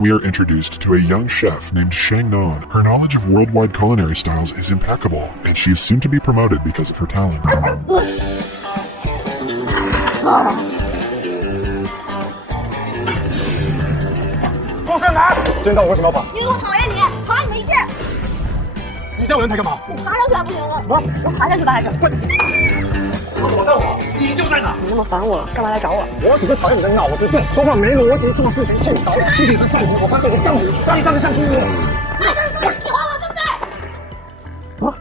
We are introduced to a young chef named Shang Nan. Her knowledge of worldwide culinary styles is impeccable, and she is soon to be promoted because of her talent. 我干嘛？知道我为什么要跑？因为我讨厌你，讨厌你们一切。你叫我人才干嘛？我爬上去还不行吗？我爬下去吧还是？滚！我在我，你就在哪？你那么烦我，干嘛来找我？我只是讨厌你的脑子笨，说话没逻辑，做事情欠条理，其实是在乎我犯罪的道理，让你站得像猪。那就是不喜欢我，对不对？啊！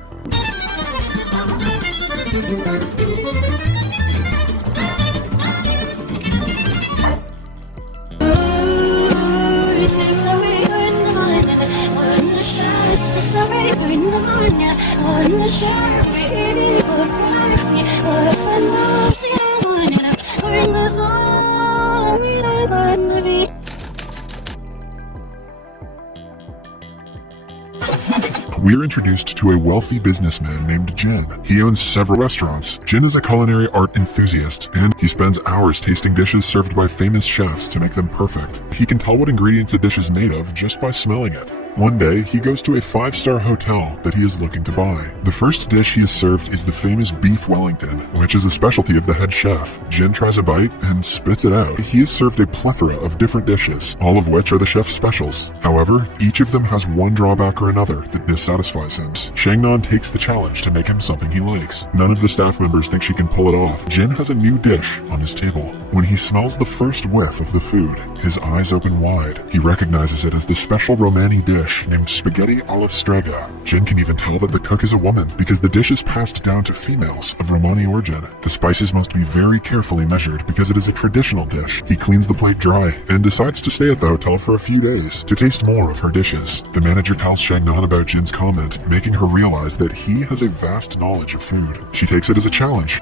We're introduced to a wealthy businessman named Jin. He owns several restaurants. Jin is a culinary art enthusiast, and he spends hours tasting dishes served by famous chefs to make them perfect. He can tell what ingredients a dish is made of just by smelling it. One day, he goes to a 5-star hotel that he is looking to buy. The first dish he is served is the famous beef Wellington, which is a specialty of the head chef. Jin tries a bite and spits it out. He is served a plethora of different dishes, all of which are the chef's specials. However, each of them has one drawback or another that dissatisfies him. Shang Nan takes the challenge to make him something he likes. None of the staff members think she can pull it off. Jin has a new dish on his table. When he smells the first whiff of the food, his eyes open wide. He recognizes it as the special Romani dish named spaghetti alla strega. Jin can even tell that the cook is a woman because the dish is passed down to females of Romani origin. The spices must be very carefully measured because it is a traditional dish. He cleans the plate dry and decides to stay at the hotel for a few days to taste more of her dishes. The manager tells Shang Nan about Jin's comment, making her realize that he has a vast knowledge of food. She takes it as a challenge.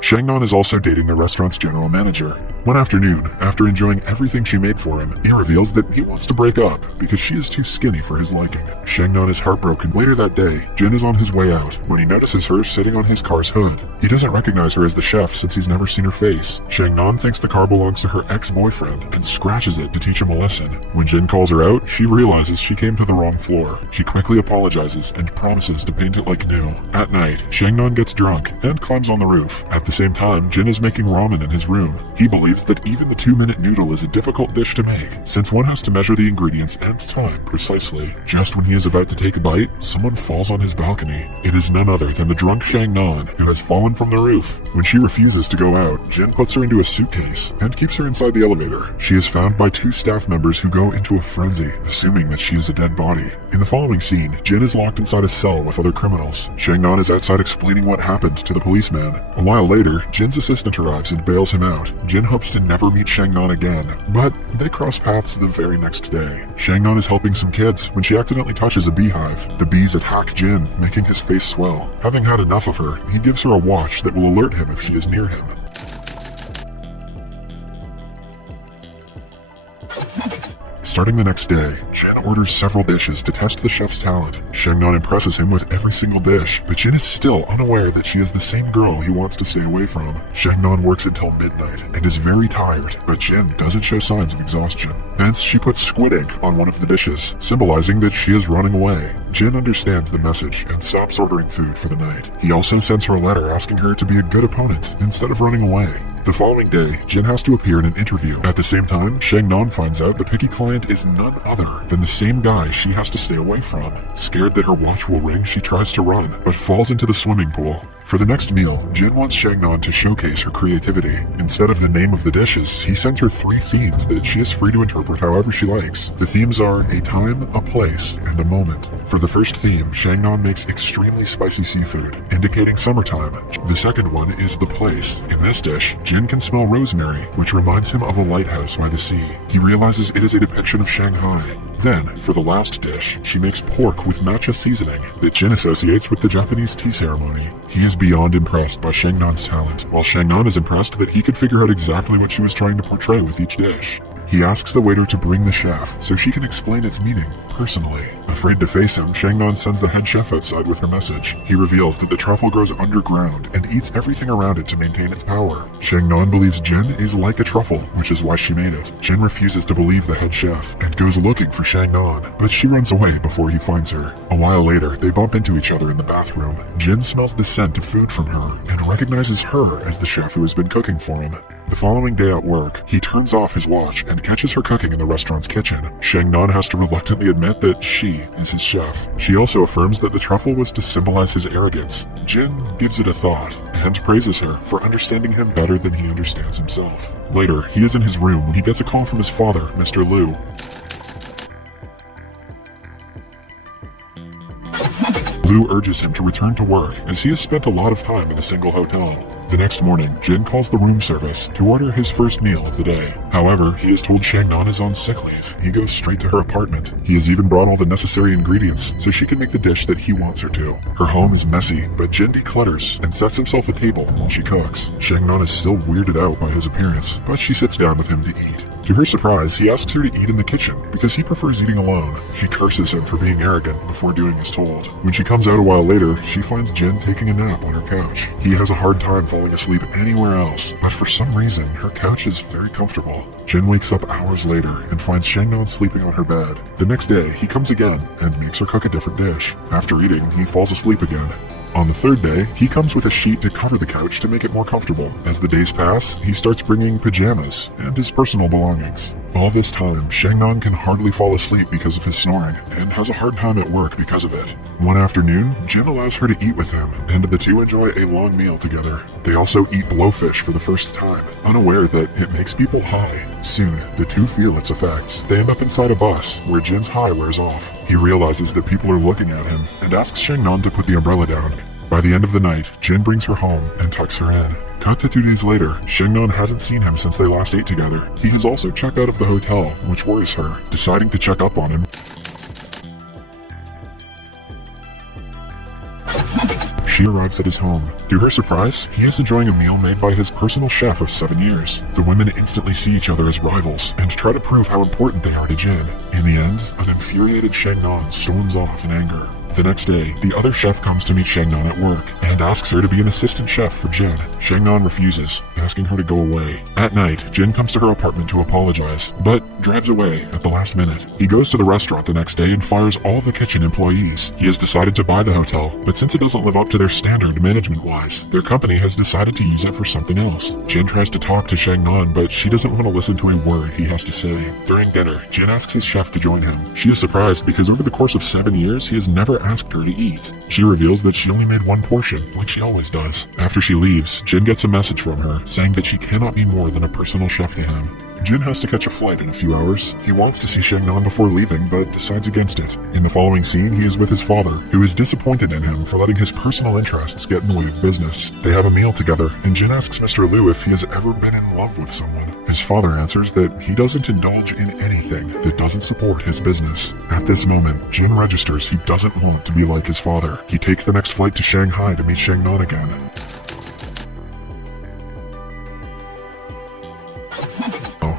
Shang Nan is also dating the restaurant's general manager. One afternoon, after enjoying everything she made for him, he reveals that he wants to break up because she is too skinny for his liking. Shang Nan is heartbroken. Later that day, Jin is on his way out when he notices her sitting on his car's hood. He doesn't recognize her as the chef since he's never seen her face. Shang Nan thinks the car belongs to her ex-boyfriend and scratches it to teach him a lesson. When Jin calls her out, she realizes she came to the wrong floor. She quickly apologizes and promises to paint it like new. At night, Shang Nan gets drunk and climbs on the roof. At the same time, Jin is making ramen in his room. He believes that even the 2-minute noodle is a difficult dish to make, since one has to measure the ingredients and time precisely. Just when he is about to take a bite, someone falls on his balcony. It is none other than the drunk Shang Nan, who has fallen from the roof. When she refuses to go out, Jin puts her into a suitcase and keeps her inside the elevator. She is found by 2 staff members who go into a frenzy, assuming that she is a dead body. In the following scene, Jin is locked inside a cell with other criminals. Shang Nan is outside explaining what happened to the policeman. A while later, Jin's assistant arrives and bails him out. Jin hopes to never meet Shang Nan again, but they cross paths the very next day. Shang Nan is helping some kids when she accidentally touches a beehive. The bees attack Jin, making his face swell. Having had enough of her, he gives her a watch that will alert him if she is near him. Starting the next day, Jin orders several dishes to test the chef's talent. Shang Nan impresses him with every single dish, but Jin is still unaware that she is the same girl he wants to stay away from. Shang Nan works until midnight and is very tired, but Jin doesn't show signs of exhaustion. Hence, she puts squid ink on one of the dishes, symbolizing that she is running away. Jin understands the message and stops ordering food for the night. He also sends her a letter asking her to be a good opponent instead of running away. The following day, Jin has to appear in an interview. At the same time, Shang Nan finds out the picky client is none other than the same guy she has to stay away from. Scared that her watch will ring, she tries to run, but falls into the swimming pool. For the next meal, Jin wants Shang Nan to showcase her creativity. Instead of the name of the dishes, he sends her 3 themes that she is free to interpret however she likes. The themes are a time, a place, and a moment. For the first theme, Shang Nan makes extremely spicy seafood, indicating summertime. The second one is the place. In this dish, Jin can smell rosemary, which reminds him of a lighthouse by the sea. He realizes it is a depiction of Shanghai. Then, for the last dish, she makes pork with matcha seasoning that Jin associates with the Japanese tea ceremony. He is beyond impressed by Shang Nan's talent, while Shang Nan is impressed that he could figure out exactly what she was trying to portray with each dish. He asks the waiter to bring the chef so she can explain its meaning personally. Afraid to face him, Shang Nan sends the head chef outside with her message. He reveals that the truffle grows underground and eats everything around it to maintain its power. Shang Nan believes Jin is like a truffle, which is why she made it. Jin refuses to believe the head chef and goes looking for Shang Nan, but she runs away before he finds her. A while later, they bump into each other in the bathroom. Jin smells the scent of food from her and recognizes her as the chef who has been cooking for him. The following day at work, he turns off his watch and catches her cooking in the restaurant's kitchen. Shang Nan has to reluctantly admit that she is his chef. She also affirms that the truffle was to symbolize his arrogance. Jin gives it a thought and praises her for understanding him better than he understands himself. Later, he is in his room when he gets a call from his father, Mr. Liu. Liu urges him to return to work as he has spent a lot of time in a single hotel. The next morning, Jin calls the room service to order his first meal of the day. However, he is told Shang Nan is on sick leave. He goes straight to her apartment. He has even brought all the necessary ingredients so she can make the dish that he wants her to. Her home is messy, but Jin declutters and sets himself a table while she cooks. Shang Nan is still weirded out by his appearance, but she sits down with him to eat. To her surprise, he asks her to eat in the kitchen because he prefers eating alone. She curses him for being arrogant before doing as told. When she comes out a while later, she finds Jin taking a nap on her couch. He has a hard time falling asleep anywhere else, but for some reason, her couch is very comfortable. Jin wakes up hours later and finds Shang Nan sleeping on her bed. The next day, he comes again and makes her cook a different dish. After eating, he falls asleep again. On the third day, he comes with a sheet to cover the couch to make it more comfortable. As the days pass, he starts bringing pajamas and his personal belongings. All this time, Shang Nan can hardly fall asleep because of his snoring and has a hard time at work because of it. One afternoon, Jin allows her to eat with him, and the two enjoy a long meal together. They also eat blowfish for the first time, unaware that it makes people high. Soon, the two feel its effects. They end up inside a bus, where Jin's high wears off. He realizes that people are looking at him, and asks Shang Nan to put the umbrella down. By the end of the night, Jin brings her home and tucks her in. Cut to 2 days later, Shang Nan hasn't seen him since they last ate together. He has also checked out of the hotel, which worries her. Deciding to check up on him, she arrives at his home. To her surprise, he is enjoying a meal made by his personal chef of 7 years. The women instantly see each other as rivals and try to prove how important they are to Jin. In the end, an infuriated Shang Nan storms off in anger. The next day, the other chef comes to meet Shang Nan at work and asks her to be an assistant chef for Jin. Shang Nan refuses, asking her to go away. At night, Jin comes to her apartment to apologize, but drives away at the last minute. He goes to the restaurant the next day and fires all the kitchen employees. He has decided to buy the hotel, but since it doesn't live up to their standard management-wise, their company has decided to use it for something else. Jin tries to talk to Shang Nan, but she doesn't want to listen to a word he has to say. During dinner, Jin asks his chef to join him. She is surprised because over the course of 7 years, he has never asked her to eat. She reveals that she only made one portion, like she always does. After she leaves, Jin gets a message from her, saying that she cannot be more than a personal chef to him. Jin has to catch a flight in a few hours. He wants to see Shang Nan before leaving, but decides against it. In the following scene, he is with his father, who is disappointed in him for letting his personal interests get in the way of business. They have a meal together, and Jin asks Mr. Liu if he has ever been in love with someone. His father answers that he doesn't indulge in anything that doesn't support his business. At this moment, Jin registers he doesn't want to be like his father. He takes the next flight to Shanghai to meet Shang Nan again.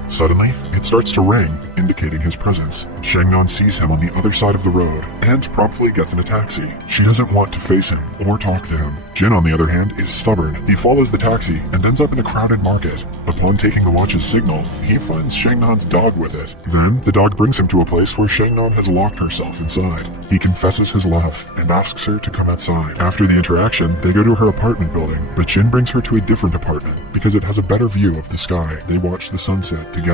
Suddenly, it starts to ring, indicating his presence. Shang Nan sees him on the other side of the road and promptly gets in a taxi. She doesn't want to face him or talk to him. Jin, on the other hand, is stubborn. He follows the taxi and ends up in a crowded market. Upon taking the watch's signal, he finds Shang Nan's dog with it. Then, the dog brings him to a place where Shang Nan has locked herself inside. He confesses his love and asks her to come outside. After the interaction, they go to her apartment building, but Jin brings her to a different apartment because it has a better view of the sky. They watch the sunset together.